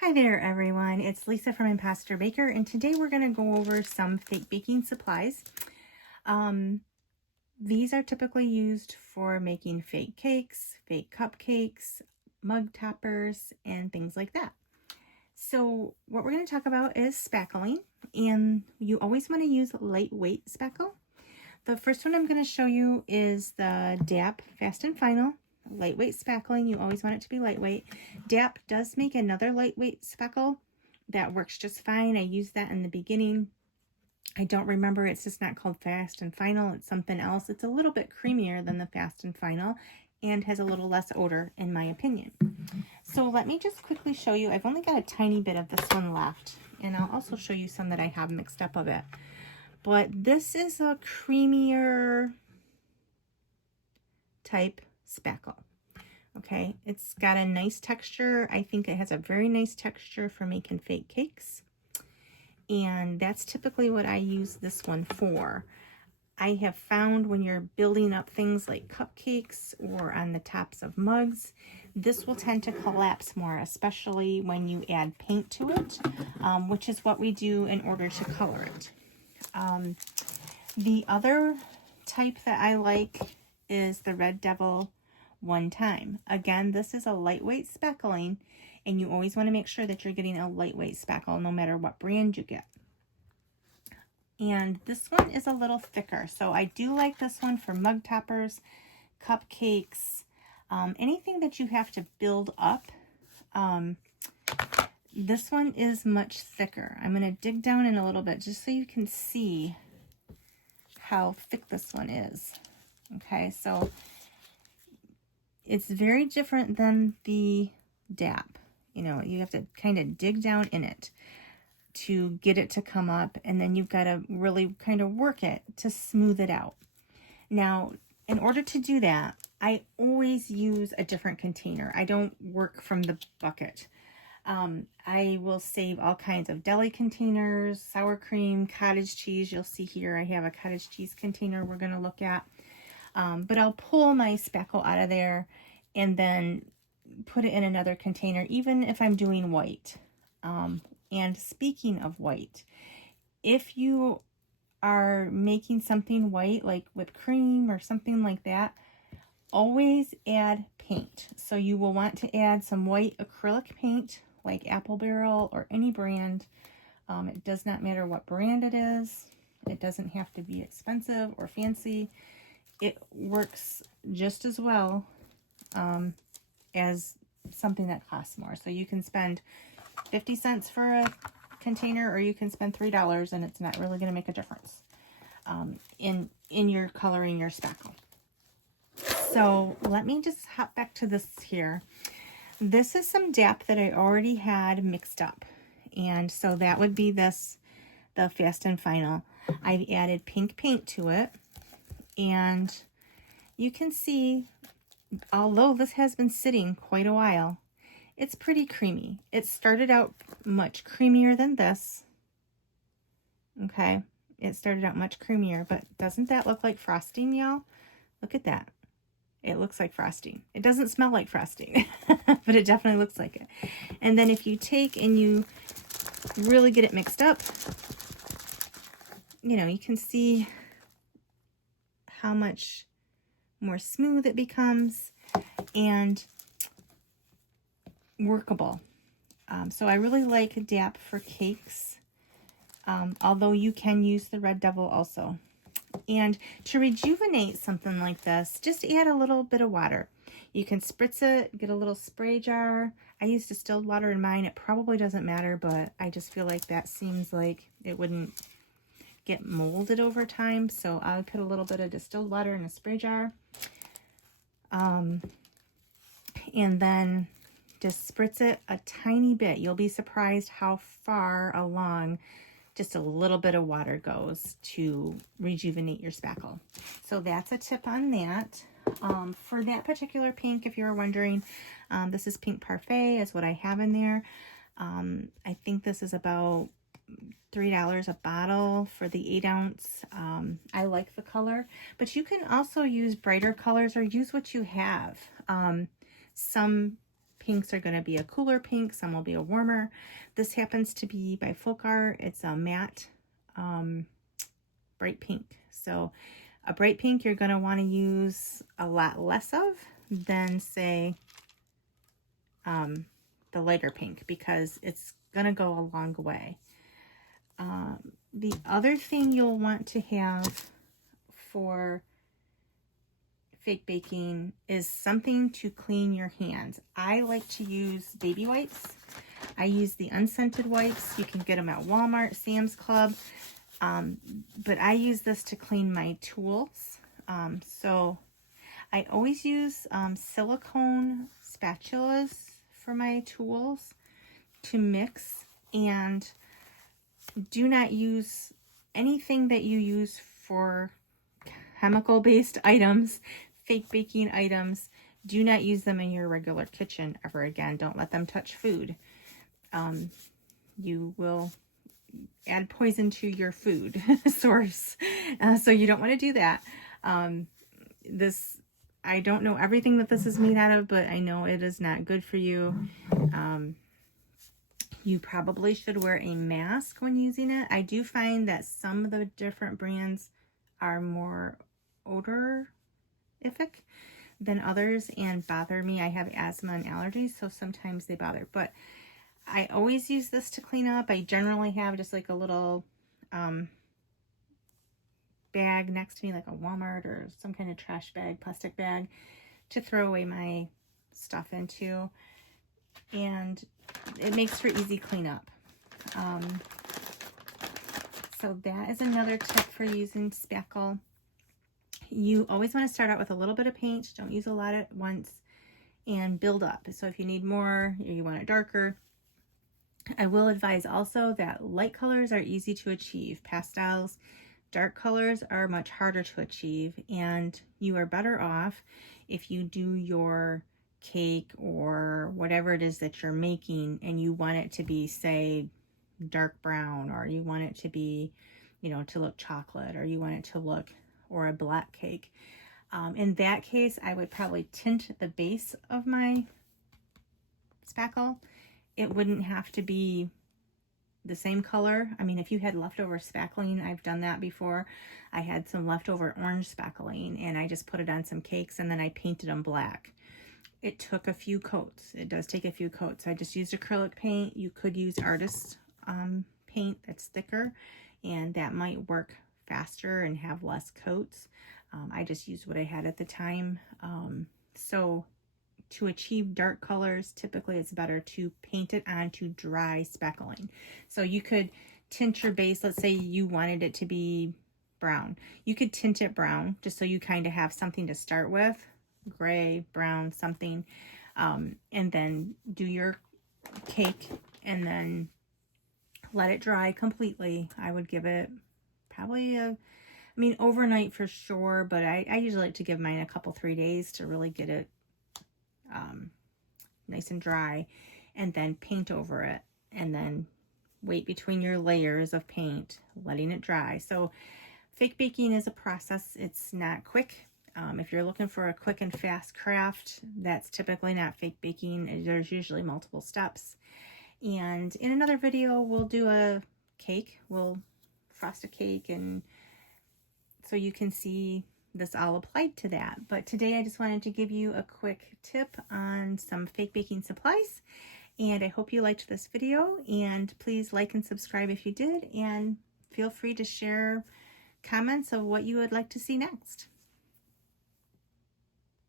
Hi there everyone, it's Lisa from Imposter Baker, and today we're going to go over some fake baking supplies. These are typically used for making fake cakes, fake cupcakes, mug toppers, and things like that. So what we're going to talk about is spackling, and you always want to use lightweight spackle. The first one I'm going to show you is the DAP Fast and Final. Lightweight spackling, you always want it to be lightweight. DAP does make another lightweight spackle that works just fine. I used that in the beginning. I don't remember, it's just not called Fast and Final, it's something else. It's a little bit creamier than the Fast and Final and has a little less odor in my opinion. So let me just quickly show you. I've only got a tiny bit of this one left, and I'll also show you some that I have mixed up of it. But this is a creamier type spackle. Okay, it's got a nice texture. I think it has a very nice texture for making fake cakes, and that's typically what I use this one for. I have found when you're building up things like cupcakes or on the tops of mugs, this will tend to collapse more, especially when you add paint to it, which is what we do in order to color it. The other type that I like is the Red Devil One Time. Again, this is a lightweight spackling, and you always want to make sure that you're getting a lightweight spackle no matter what brand you get. And this one is a little thicker, so I do like this one for mug toppers, cupcakes, anything that you have to build up. This one is much thicker. I'm going to dig down in a little bit just so you can see how thick this one is. Okay, so it's very different than the DAP. You know, you have to kind of dig down in it to get it to come up, and then you've got to really kind of work it to smooth it out. Now, in order to do that, I always use a different container. I don't work from the bucket. I will save all kinds of deli containers, sour cream, cottage cheese. You'll see here I have a cottage cheese container we're going to look at. But I'll pull my spackle out of there and then put it in another container, even if I'm doing white. And speaking of white, if you are making something white like whipped cream or something like that, always add paint. So you will want to add some white acrylic paint like Apple Barrel or any brand. It does not matter what brand it is. It doesn't have to be expensive or fancy. It works just as well as something that costs more. So you can spend 50 cents for a container, or you can spend $3, and it's not really going to make a difference in your coloring your spackle. So let me just hop back to this here. This is some DAP that I already had mixed up, and so that would be this, the Fast and Final. I've added pink paint to it, and you can see, although this has been sitting quite a while, it's pretty creamy. It started out much creamier than this. Okay, it started out much creamier, but doesn't that look like frosting, y'all? Look at that. It looks like frosting. It doesn't smell like frosting, but it definitely looks like it. And then if you take and you really get it mixed up, you know, you can see how much more smooth it becomes and workable. So I really like DAP for cakes, although you can use the Red Devil also. And to rejuvenate something like this, just add a little bit of water. You can spritz it, get a little spray jar. I used distilled water in mine. It probably doesn't matter, but I just feel like that seems like it wouldn't get molded over time. So I would put a little bit of distilled water in a spray jar. And then just spritz it a tiny bit. You'll be surprised how far along just a little bit of water goes to rejuvenate your spackle. So that's a tip on that. For that particular pink, if you're wondering, this is Pink Parfait is what I have in there. I think this is about $3 a bottle for the 8 ounce. I like the color, but you can also use brighter colors or use what you have. Some pinks are going to be a cooler pink, some will be a warmer. This happens to be by Folk Art. It's a matte bright pink. So a bright pink you're going to want to use a lot less of than, say, the lighter pink, because it's going to go a long way. The other thing you'll want to have for fake baking is something to clean your hands. I like to use baby wipes. I use the unscented wipes. You can get them at Walmart, Sam's Club. But I use this to clean my tools. So I always use silicone spatulas for my tools to mix, and do not use anything that you use for chemical-based items, fake baking items. Do not use them in your regular kitchen ever again. Don't let them touch food. You will add poison to your food source. So you don't want to do that. I don't know everything that this is made out of, but I know it is not good for you. You probably should wear a mask when using it. I do find that some of the different brands are more odorific than others and bother me. I have asthma and allergies, so sometimes they bother. But I always use this to clean up. I generally have just like a little bag next to me, like a Walmart or some kind of trash bag, plastic bag, to throw away my stuff into. And it makes for easy cleanup. So that is another tip for using spackle. You always want to start out with a little bit of paint. Don't use a lot at once, and build up. So if you need more, or you want it darker, I will advise also that light colors are easy to achieve. Pastels, dark colors are much harder to achieve, and you are better off if you do your cake or whatever it is that you're making and you want it to be, say, dark brown, or you want it to be, you know, to look chocolate, or you want it to look, or a black cake. In that case, I would probably tint the base of my spackle. It wouldn't have to be the same color. I mean, if you had leftover spackling, I've done that before. I had some leftover orange spackling and I just put it on some cakes and then I painted them black. It took a few coats. It does take a few coats. I just used acrylic paint. You could use artist paint that's thicker, and that might work faster and have less coats. I just used what I had at the time. So to achieve dark colors, typically it's better to paint it onto dry speckling. So you could tint your base. Let's say you wanted it to be brown. You could tint it brown just so you kind of have something to start with. Gray, brown, something. And then do your cake and then let it dry completely. I would give it probably overnight for sure, but I usually like to give mine a couple, 3 days to really get it nice and dry, and then paint over it, and then wait between your layers of paint, letting it dry. So fake baking is a process. It's not quick. If you're looking for a quick and fast craft, that's typically not fake baking. There's usually multiple steps. And in another video, we'll do a cake. We'll frost a cake, and so you can see this all applied to that. But today I just wanted to give you a quick tip on some fake baking supplies, and I hope you liked this video, and please like and subscribe if you did, and feel free to share comments of what you would like to see next.